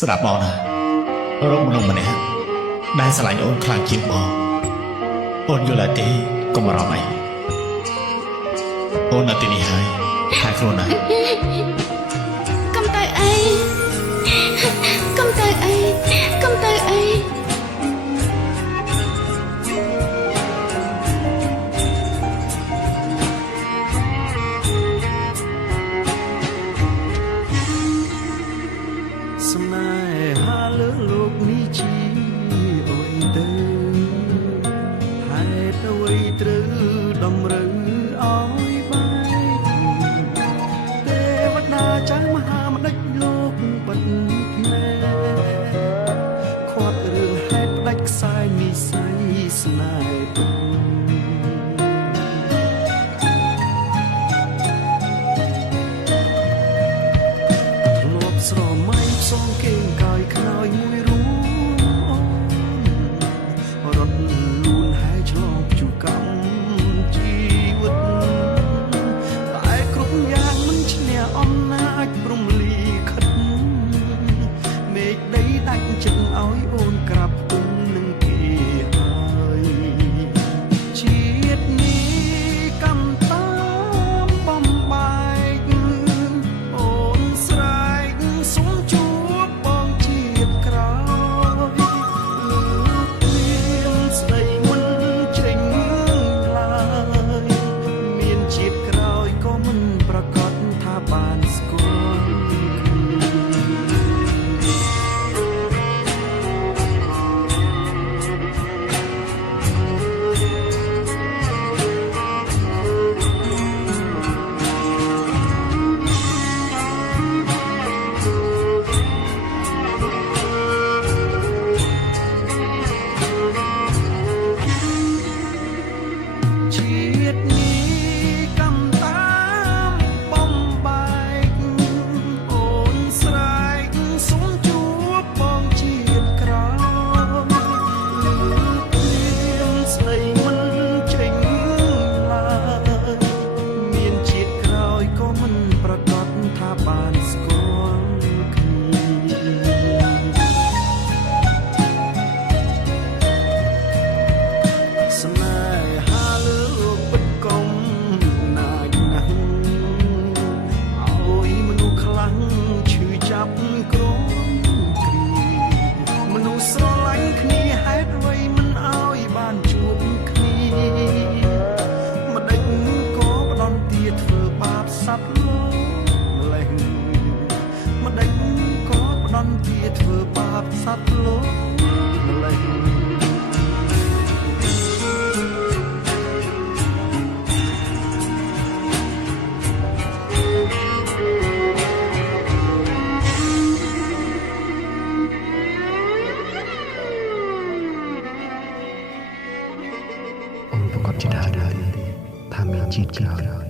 ស្ដាប់បងណារកមនុស្សម្នាក់ដែលស្រឡាញ់អូនខ្លាំងជាងបងអូនយល់ទេកុំបារម្ភអីអូននៅទីនេះហើយហើយខ្លួនណាកុំទៅអីកុំទៅអីកុំទៅអីស្នេហាលើលោកនេះជាអីទៅហេតុអ្វីត្រូវតម្រូវឲ្យបែកទេវតាចៅមហាម្ដេចលោកបិទភ្នែកខាត់រឿងហេតុផ្ដាច់ខ្សែនិស័យស្នេហ៍ទុកស្រមៃផ្សងគេងកាយខ្នើយមួយរួមអូនរត់លូនហើយឆ្លងជួបកម្មជីវិតតែគ្រប់យ៉ាងមិនឈ្នះអំណាចព្រំលីខិតមេឃដីដាច់ចិត្តឲ្យអូនក្រាបទុំនឹងគេហើយជាតិនេះកម្មតាមបំបែកអូនស្រែកសូមជួបបងជាតិក្រោយលើកព្រៀងស្ដីមិនចេញឡើយមានជាតិក្រោយក៏មិនប្រកាសថាបានស្គាល់ជាតិនេះកម្មតាមបំបែកអូនស្រែកសូមជួបបងជាតិក្រោយលើព្រៀងស្ដីមិនចេញឡើយមានជាតិក្រោយក៏មិនប្រកាសថាបានស្គាល់គ្នាស្នេហាលើលោកពិតកុំណាចណាស់ឲ្យមនុស្សខ្លាំងឈឺចាប់ក្រំគ្រីមនុស្សស្រឡាញ់គ្នាហេតុអ្វីមិនឲ្យបានជួបគ្នាម្ដេចក៏ផ្ដន់ទាធ្វើបាបសត្វលោកម្លេះម្ដេចក៏ផ្ដន់ទាធ្វើបាបសត្វលោកម្លេះអូនប្រកាសជាថាមានជាតិក្រោយ